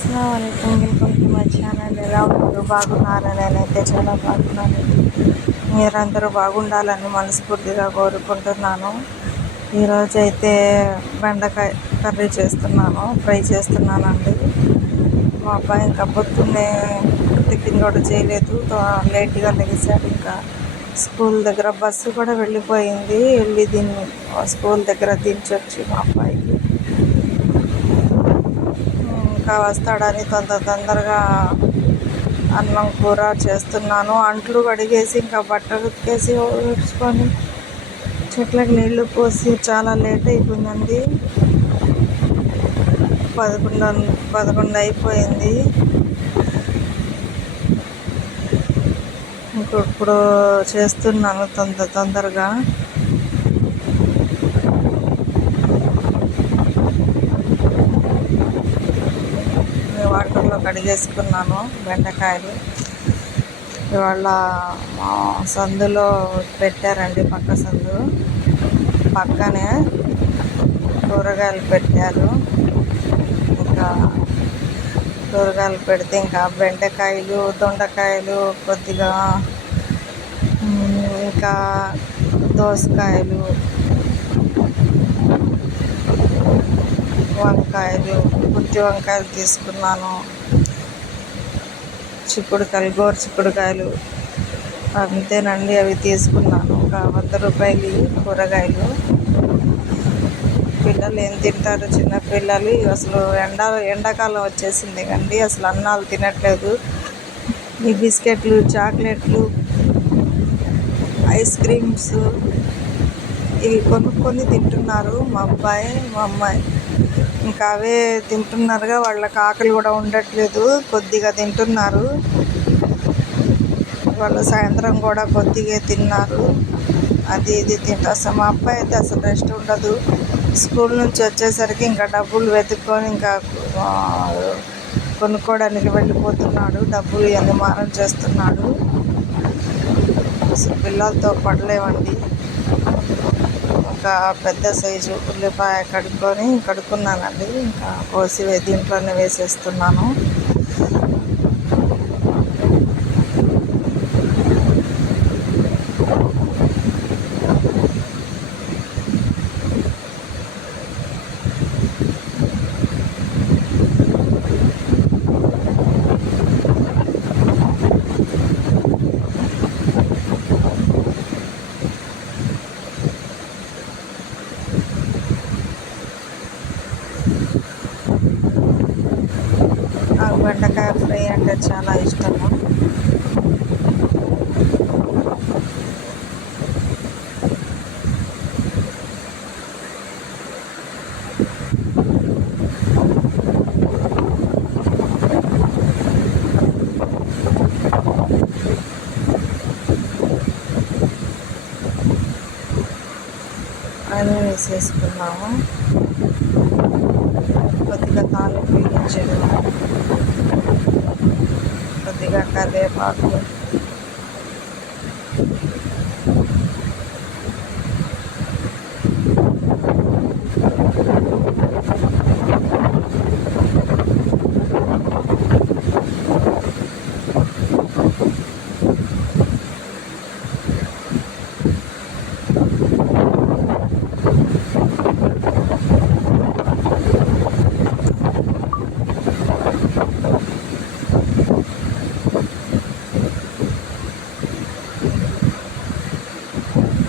అస్సలాముఅలైకుం, welcome to my channel. ఎలా ఉన్నారు? బాగున్నారా? నేనైతే చాలా బాగున్నాను. మీరందరూ బాగుండాలని మనస్ఫూర్తిగా కోరుకుంటున్నాను. ఈరోజు అయితే బెండకాయ కర్రీ చేస్తున్నాను, ఫ్రై చేస్తున్నానండి. మా అబ్బాయి ఇంకా పొద్దున్నే టిఫిన్ కూడా చేయలేదు, లేట్గా లెగిసాడు. ఇంకా స్కూల్ దగ్గర బస్సు కూడా వెళ్ళిపోయింది. వెళ్ళి స్కూల్ దగ్గర దించొచ్చి మా అబ్బాయికి ఇంకా వస్తాడని తొందరగా అన్నం కూర చేస్తున్నాను. అంట్లు కడిగేసి ఇంకా బట్టలు ఉతికేసి ఊడ్చుకొని చెట్లకు నీళ్లు పోసి చాలా లేట్ అయిపోయిందండి. 11 అయిపోయింది. ఇప్పుడు చేస్తున్నాను తొందరగా. వాటర్లో కడిగేసుకున్నాను బెండకాయలు. ఇవాళ సందులో పెట్టారండి, పక్క సందు పక్కనే కూరగాయలు పెట్టారు. ఇంకా కూరగాయలు పెడితే ఇంకా బెండకాయలు, దొండకాయలు, కొద్దిగా ఇంకా దోసకాయలు, వంకాయలు, గుత్తి వంకాయలు తీసుకున్నాను. చిక్కుడుకాయలు, గోరు చిక్కుడుకాయలు అంతేనండి, అవి తీసుకున్నాను. ఒక 100 రూపాయలు కూరగాయలు. పిల్లలు ఏం తింటారు? చిన్నపిల్లలు అసలు ఎండాకాలం వచ్చేసింది కండి, అసలు అన్నాలు తినట్లేదు. ఈ బిస్కెట్లు, చాక్లెట్లు, ఐస్ క్రీమ్స్ ఇవి కొనుక్కొని తింటున్నారు మా అబ్బాయి, మా అమ్మాయి. ఇంకా అవే తింటున్నారుగా, వాళ్ళకి ఆకలి కూడా ఉండట్లేదు, కొద్దిగా తింటున్నారు. వాళ్ళు సాయంత్రం కూడా కొద్దిగా తిన్నారు. అది ఇది తింటారు. అసలు మా అబ్బాయి అయితే అసలు రెస్ట్ ఉండదు. స్కూల్ నుంచి వచ్చేసరికి ఇంకా డబ్బులు వెతుక్కొని ఇంకా కొనుక్కోవడానికి వెళ్ళిపోతున్నాడు. డబ్బులు ఇవన్నీ మారం చేస్తున్నాడు. అసలు పిల్లలతో పడలేవండి. ఒక పెద్ద సైజు ఉల్లిపాయ కడుక్కున్నానండి. ఇంకా కోసి దీంట్లోనే వేసేస్తున్నాను. నాకు బెండకాయ ఫ్రై అంటే చాలా ఇష్టము. అన్నీ వేసేసుకున్నాము. కొద్దిగా తాలింపు గింజలు, కొద్దిగా కరివేపాకు,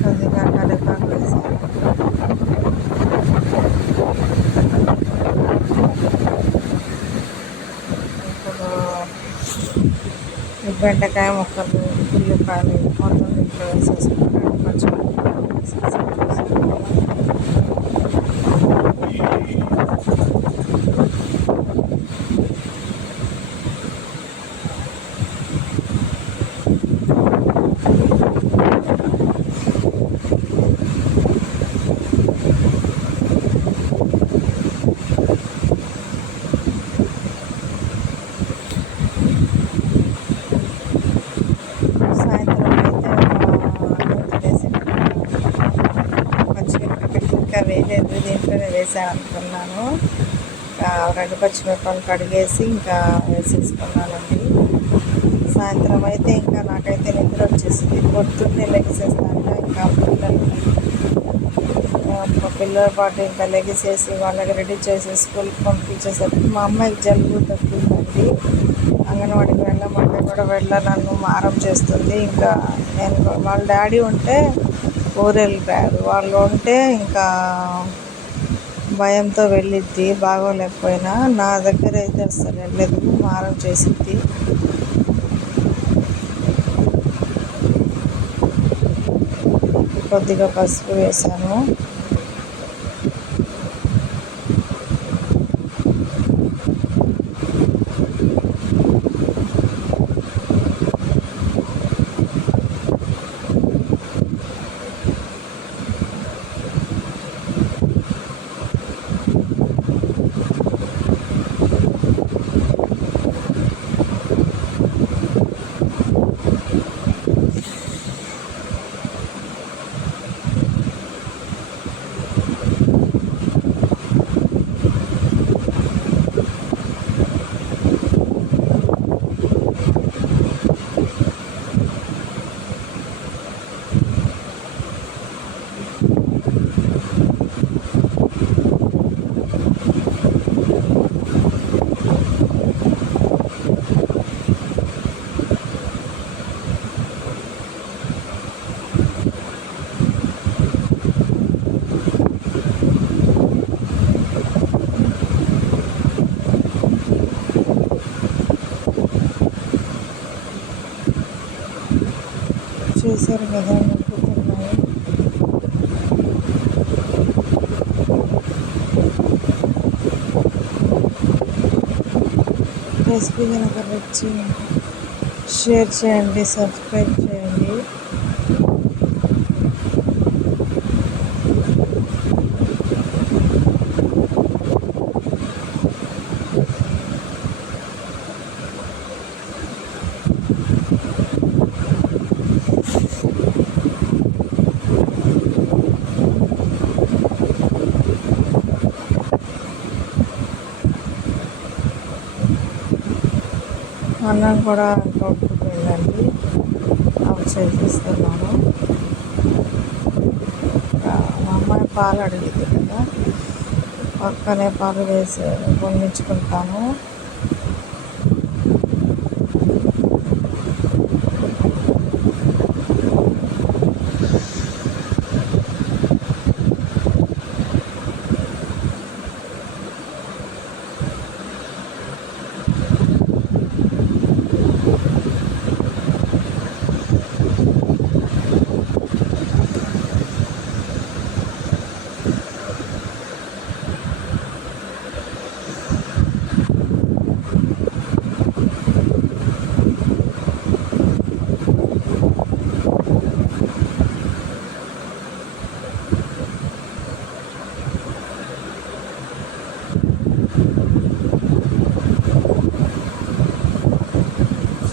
కొద్దిగా కరివేపాకు వేసాను. ఇప్పుడు ఈ బెండకాయ ముక్కలు, ఉల్లిపాయలు మొత్తం దీంట్లో వేసేసుకున్నాను. పచ్చిమిరపకాయలు వేసేసుకున్నాను. సాయంత్రం అయితే ఇంకా వేయలేదు, దీంట్లోనే వేసాను అనుకున్నాను. ఇంకా 2 పచ్చిమిరపకాయలు కడిగేసి ఇంకా వేసేసుకున్నానండి. సాయంత్రం అయితే ఇంకా నాకైతే నిద్ర వచ్చేసింది. పొద్దున్నే లెగిసేస్తాను ఇంకా పిల్లల పాటు ఇంకా లెగిసేసి వాళ్ళకి రెడీ చేసి స్కూల్కి పంపించేసరికి మా అమ్మాయికి జలుబు తగ్గుతుందండి. అంగన్వాడికి వెళ్ళమంటే కూడా నన్ను మారం చేస్తుంది. ఇంకా నేను వాళ్ళ డాడీ ఉంటే ఊరెళ్ళిపోయారు, వాళ్ళు ఉంటే ఇంకా భయంతో వెళ్ళిద్ది. బాగోలేకపోయినా నా దగ్గర అయితే అసలు వెళ్ళలేదు, మారం చేసిద్ది. కొద్దిగా పసుపు వేసాను. చూసారు కదా ఉడుకుతున్నాయి. రెసిపీ కనుక నచ్చి షేర్ చేయండి, సబ్స్క్రైబ్ చేయండి. అన్నం కూడా ఉడికిపోయిందండి, ఆఫ్ చేసేస్తున్నాను. మా అమ్మాయి పాలు అడిగింది కదా, పక్కనే పాలు వేసి పొంగించుకుంటాను.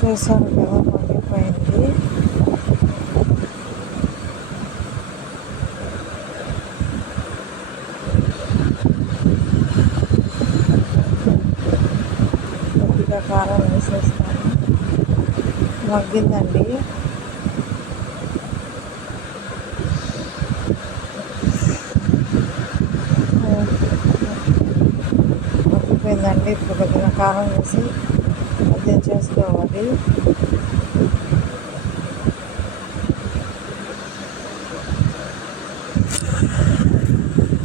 చూసాను కదా మగ్గిపోయింది. కొద్దిగా కారం వేసేస్తాను. మగ్గిందండి. మగ్గిపోయిందండి. ఇప్పుడు కొద్దిగా కారం వేసి అదే చేసుకోవాలి.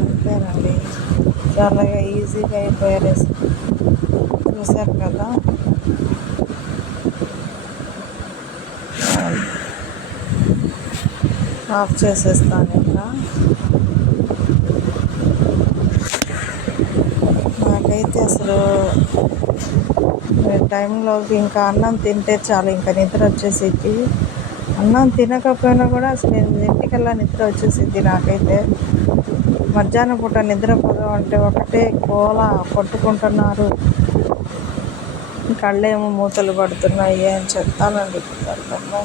అంతేనండి, చాలా ఈజీగా అయిపోయే రెసిపీ. చూసారు కదా, ఆఫ్ చేసేస్తాను ఇంకా. నాకైతే అసలు టైంలో ఇంకా అన్నం తింటే చాలు, ఇంకా నిద్ర వచ్చేసిద్ది. అన్నం తినకపోయినా కూడా అసలు 8 నిద్ర వచ్చేసిద్ది నాకైతే. మధ్యాహ్నం పూట నిద్రపోదాం అంటే ఒకటే గోల, కొట్టుకుంటున్నారు, కళ్ళేమో మూతలు పడుతున్నాయి అని చెప్తానండి పిల్లలతో.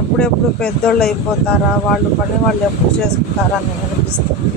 ఎప్పుడెప్పుడు పెద్దోళ్ళు అయిపోతారా, వాళ్ళు పని వాళ్ళు ఎప్పుడు చేసుకుంటారా అని అనిపిస్తుంది.